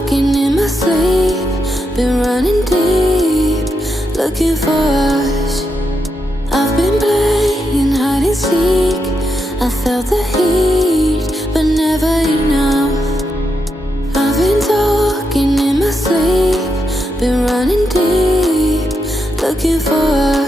talking in my sleep, been running deep, looking for us. I've been playing hide and seek, I felt the heat, but never enough. I've been talking in my sleep, been running deep, looking for us.